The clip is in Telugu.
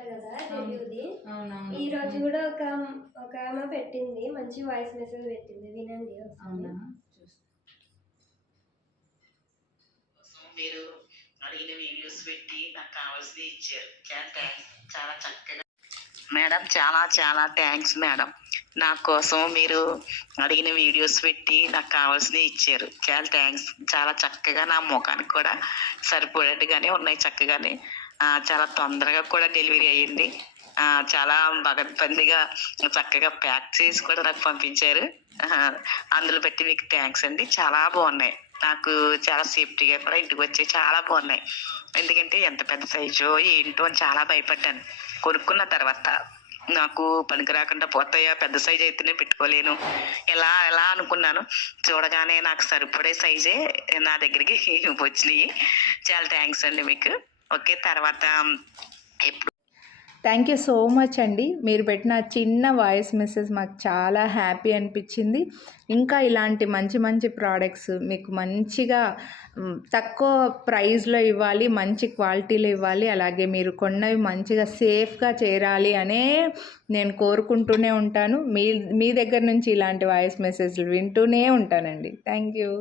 అన్నారు కదా డెలివరీ. ఈ రోజు కూడా ఒక ఆమె పెట్టింది, మంచి వాయిస్ మెసేజ్ పెట్టింది, వినండి. అవునా, మీరు అడిగిన వీడియోస్ పెట్టి నాకు కావాల్సింది ఇచ్చారు. చాలా చక్కగా మేడం, చాలా చాలా థ్యాంక్స్ మేడం. నా కోసం మీరు అడిగిన వీడియోస్ పెట్టి నాకు కావాల్సినవి ఇచ్చారు. చాలా థ్యాంక్స్. చాలా చక్కగా నా ముఖానికి కూడా సరిపోయేట్టుగానే ఉన్నాయి, చక్కగానే. చాలా తొందరగా కూడా డెలివరీ అయ్యింది. చాలా పగడ్బందీగా చక్కగా ప్యాక్ చేసి కూడా నాకు పంపించారు. అందులో పెట్టి మీకు థ్యాంక్స్ అండి. చాలా బాగున్నాయి, నాకు చాలా సేఫ్టీగా కూడా ఇంటికి వచ్చి చాలా బాగున్నాయి. ఎందుకంటే ఎంత పెద్ద సైజో ఏంటో అని చాలా భయపడ్డాను. కొనుక్కున్న తర్వాత నాకు పనికి రాకుండా పోతాయా, పెద్ద సైజు అయితేనే పెట్టుకోలేను, ఎలా ఎలా అనుకున్నాను. చూడగానే నాకు సరిపడే సైజే నా దగ్గరికి వచ్చినాయి. చాలా థ్యాంక్స్ అండి మీకు. ఓకే, తర్వాత ఎప్పుడు థ్యాంక్ యూ సో మచ్ అండి. మీరు పెట్టిన చిన్న వాయిస్ మెసేజ్ మాకు చాలా హ్యాపీ అనిపించింది. ఇంకా ఇలాంటి మంచి మంచి ప్రోడక్ట్స్ మీకు మంచిగా తక్కువ ప్రైస్లో ఇవ్వాలి, మంచి క్వాలిటీలో ఇవ్వాలి, అలాగే మీరు కొన్నవి మంచిగా సేఫ్గా చేరాలి అనే నేను కోరుకుంటూనే ఉంటాను. మీ దగ్గర నుంచి ఇలాంటి వాయిస్ మెసేజ్లు వింటూనే ఉంటానండి. Thank you.